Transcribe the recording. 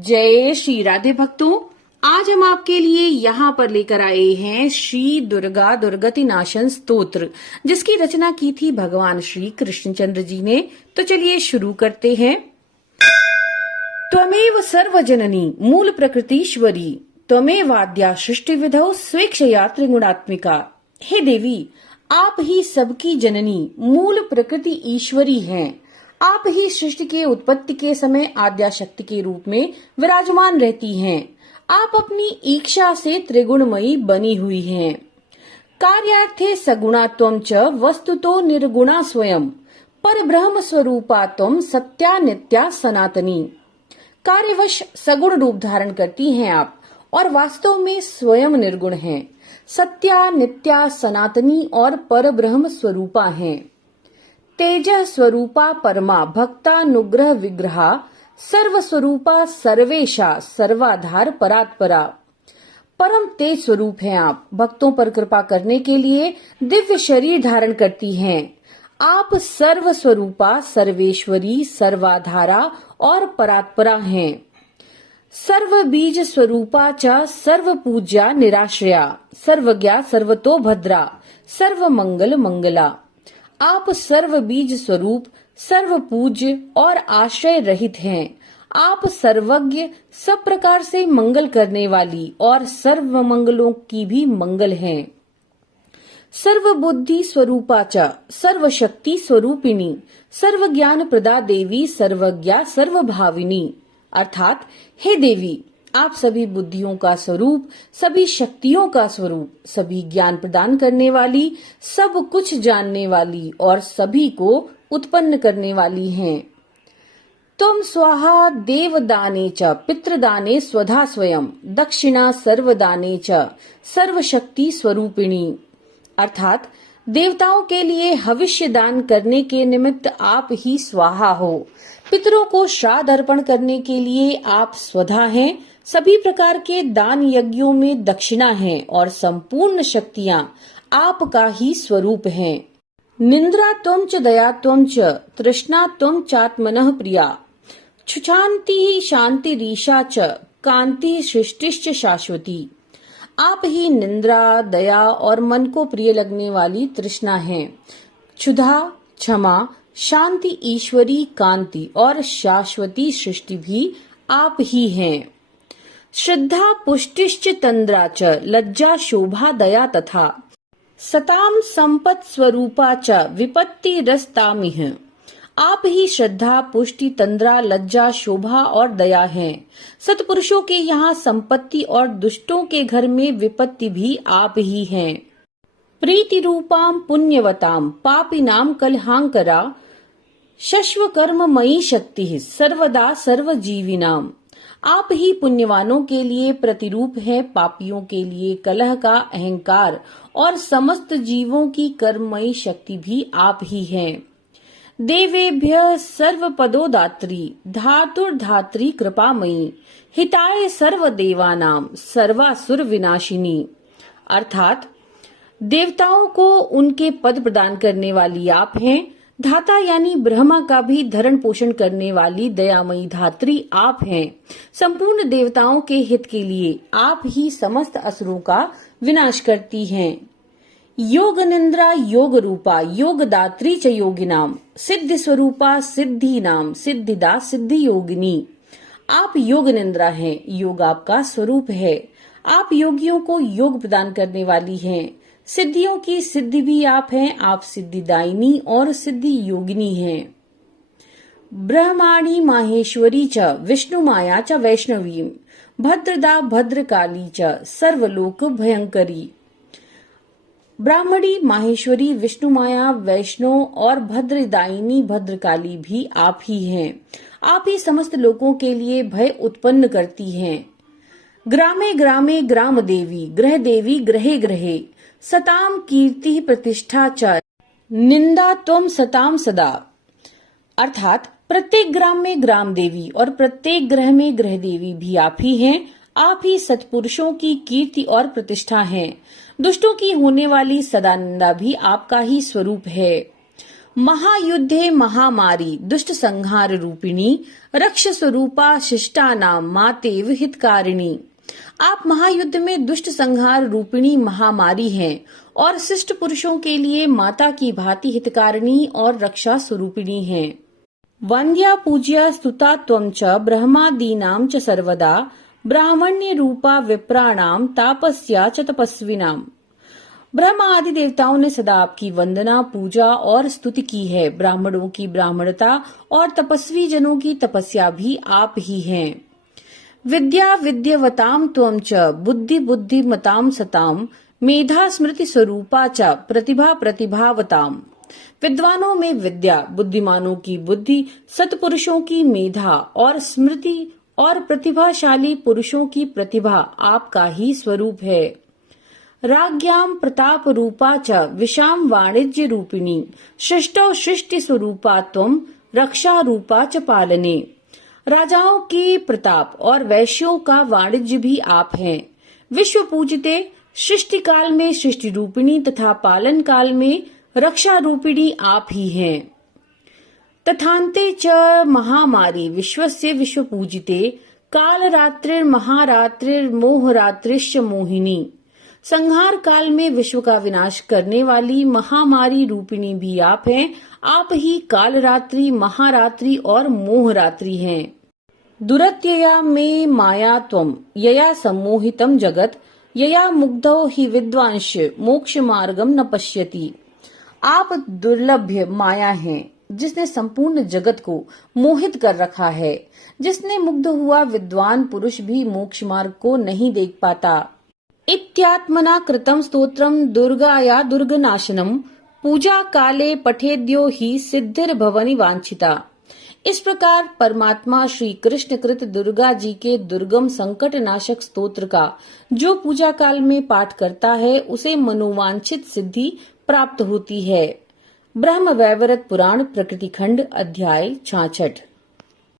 जय श्री राधे भक्तों। आज हम आपके लिए यहाँ पर लेकर आए हैं श्री दुर्गा दुर्गति नाशन स्तोत्र, जिसकी रचना की थी भगवान श्री कृष्णचंद्र जी ने। तो चलिए शुरू करते हैं। त्वमेव सर्वजननी मूल प्रकृतीश्वरी, त्वमेवाद्या सृष्टि विधौ स्वेच्छया त्रिगुणात्मिका। हे देवी, आप ही सबकी जननी मूल प्रकृति ईश्वरी हैं। आप ही सृष्टि के उत्पत्ति के समय आद्या शक्ति के रूप में विराजमान रहती हैं। आप अपनी इच्छा से त्रिगुणमयी बनी हुई हैं। कार्यार्थे सगुणा त्वं च वस्तुतो निर्गुणा स्वयं, पर ब्रह्म स्वरूपा त्वं सत्या नित्या सनातनी। कार्यवश सगुण रूप धारण करती हैं आप और वास्तव में स्वयं निर्गुण हैं, सत्या नित्या सनातनी और पर ब्रह्म स्वरूपा हैं। तेज स्वरूपा परमा भक्तानुग्रह विग्रहा, सर्व स्वरूपा सर्वेशा सर्वाधार परात्परा। परम तेज स्वरूप हैं आप, भक्तों पर कृपा करने के लिए दिव्य शरीर धारण करती हैं। आप सर्व स्वरूपा सर्वेश्वरी सर्वाधारा और परात्परा हैं। सर्व बीज स्वरूपा च सर्व पूज्या निराश्रया, सर्वज्ञा सर्वतो भद्रा, सर्व मंगल मंगला। आप सर्व बीज स्वरूप सर्व पूज्य और आश्रय रहित हैं। आप सर्वज्ञ, सब प्रकार से मंगल करने वाली और सर्व मंगलों की भी मंगल हैं। सर्व बुद्धि स्वरूपा च सर्व शक्ति स्वरूपिणी, सर्व ज्ञान प्रदा देवी सर्वज्ञा सर्वभाविनी। अर्थात हे देवी, आप सभी बुद्धियों का स्वरूप, सभी शक्तियों का स्वरूप, सभी ज्ञान प्रदान करने वाली, सब कुछ जानने वाली और सभी को उत्पन्न करने वाली हैं। तुम स्वाहा देवदाने च पितृदाने स्वधा स्वयं, दक्षिणा सर्वदाने च सर्वशक्ति स्वरूपिणी। अर्थात देवताओं के लिए हविष्य दान करने के निमित्त आप ही स्वाहा हो। पितरों को श्राद्ध अर्पण करने के लिए आप स्वधा हैं। सभी प्रकार के दान यज्ञों में दक्षिणा है और संपूर्ण शक्तियां आपका ही स्वरूप हैं। निंद्रा त्वं च दया त्वं च तृष्णा त्वं चात्मनः प्रिया, छुछांति शांति रीशा च कांति सृष्टिश्च शाश्वती। आप ही निंद्रा, दया और मन को प्रिय लगने वाली तृष्णा हैं। क्षुधा, क्षमा, शांति, ईश्वरी, कांति और शाश्वती सृष्टि भी आप ही हैं। श्रद्धा पुष्टिश्च तंद्रा च लज्जा शोभा दया तथा, सताम संपत् स्वरूपा च विपत्ति रसतामिह। आप ही श्रद्धा, पुष्टि, तंद्रा, लज्जा, शोभा और दया हैं। सत्पुरुषों के यहाँ संपत्ति और दुष्टों के घर में विपत्ति भी आप ही हैं। प्रीति रूपाम पुण्यवताम पापिनाम कलहांकरा, शश्व कर्ममयी शक्ति सर्वदा सर्वजीविनाम। आप ही पुण्यवानों के लिए प्रतिरूप है, पापियों के लिए कलह का अहंकार और समस्त जीवों की कर्ममयी शक्ति भी आप ही हैं। देवेभ्य सर्वपदोदात्री धातुर्धात्री कृपामयी, हिताय सर्वदेवानाम सर्वासुर विनाशिनी। अर्थात देवताओं को उनके पद प्रदान करने वाली आप हैं। धाता यानी ब्रह्मा का भी धरण पोषण करने वाली दयामयी धात्री आप हैं। संपूर्ण देवताओं के हित के लिए आप ही समस्त असुरों का विनाश करती हैं। योग निंद्रा योग रूपा योगदात्री च योगिनाम, सिद्धि स्वरूपा सिद्धि नाम सिद्धिदा सिद्धि योगिनी। आप योग निंद्रा हैं, योग आपका स्वरूप है। आप योगियों को योग प्रदान करने वाली हैं। सिद्धियों की सिद्धि भी आप हैं। आप सिद्धिदायिनी और सिद्धि योगिनी हैं। ब्रह्माणी माहेश्वरी च विष्णु माया च वैष्णवी, भद्रदा भद्रकाली च सर्वलोक भयंकरी। ब्राह्मणी, माहेश्वरी, विष्णु माया, वैष्णव और भद्रदायिनी भद्रकाली भी आप ही हैं। आप ही समस्त लोगों के लिए भय उत्पन्न करती हैं। ग्रामे ग्रामे ग्राम देवी, ग्रह देवी ग्रहे ग्रहे, सताम कीर्ति प्रतिष्ठा च निंदा त्वं सताम सदा। अर्थात प्रत्येक ग्राम में ग्राम देवी और प्रत्येक ग्रह में ग्रह देवी भी आप ही हैं। आप ही सत्पुरुषों की कीर्ति और प्रतिष्ठा हैं। दुष्टों की होने वाली सदा निंदा भी आपका ही स्वरूप है। महायुद्धे महामारी दुष्ट संहार रूपिणी रक्ष स्वरूपा शिष्टानाम मातेव हितकारिणी। आप महायुद्ध में दुष्ट संहार रूपिणी महामारी हैं और शिष्ट पुरुषों के लिए माता की भांति हितकारिणी और रक्षा स्वरूपिणी हैं। वंद्या पूज्या स्तुता त्वं च ब्रह्मादीनां च सर्वदा ब्राह्मण्य रूपा विप्राणाम तापस्या च तपस्विनाम। ब्रह्मा आदि देवताओं ने सदा आपकी वंदना, पूजा और स्तुति की है। ब्राह्मणों की ब्राह्मणता और तपस्वी जनों की तपस्या भी आप ही हैं। विद्या विद्यवताम त्वं च बुद्धि बुद्धिमताम सताम मेधा स्मृति स्वरूपा च प्रतिभा प्रतिभावताम। विद्वानों में विद्या, बुद्धिमानों की बुद्धि, सत्पुरुषों की मेधा और स्मृति और प्रतिभाशाली पुरुषों की प्रतिभा आपका ही स्वरूप है। राज्ञाम प्रताप रूपा च विशाम वाणिज्य रूपिणी सृष्टौ सृष्टि स्वरूपा त्वं रक्षा रूपा च पालने। राजाओं की प्रताप और वैश्यों का वाणिज्य भी आप हैं। विश्व पूजिते सृष्टि काल में सृष्टि रूपिणी तथा पालन काल में रक्षा रूपिणी आप ही हैं। तथान्ते च महामारी विश्वस्य विश्व पूजिते काल रात्रिर महारात्रिर मोहरात्रिश्च मोहिनी। संहार काल में विश्व का विनाश करने वाली महामारी रूपिणी भी आप हैं। आप ही काल रात्रि, महारात्रि और मोहरात्रि हैं। दुरत्यया में माया त्वं यया सम्मोहितम जगत यया मुग्धो हि विद्वांश मोक्ष मार्गम न पश्यति। आप दुर्लभ्य माया हैं जिसने संपूर्ण जगत को मोहित कर रखा है। जिसने मुग्ध हुआ विद्वान पुरुष भी मोक्ष मार्ग को नहीं देख पाता। इत्यात्मना कृतं स्तोत्रम दुर्गाया दुर्गनाशनम पूजा काले पठेद्यो ही सिद्धिर भवनी वांछिता। इस प्रकार परमात्मा श्री कृष्ण कृत दुर्गा जी के दुर्गम संकट नाशक स्तोत्र का जो पूजा काल में पाठ करता है उसे मनोवांछित सिद्धि प्राप्त होती है। ब्रह्म वैवर्त पुराण प्रकृति खंड अध्याय 66।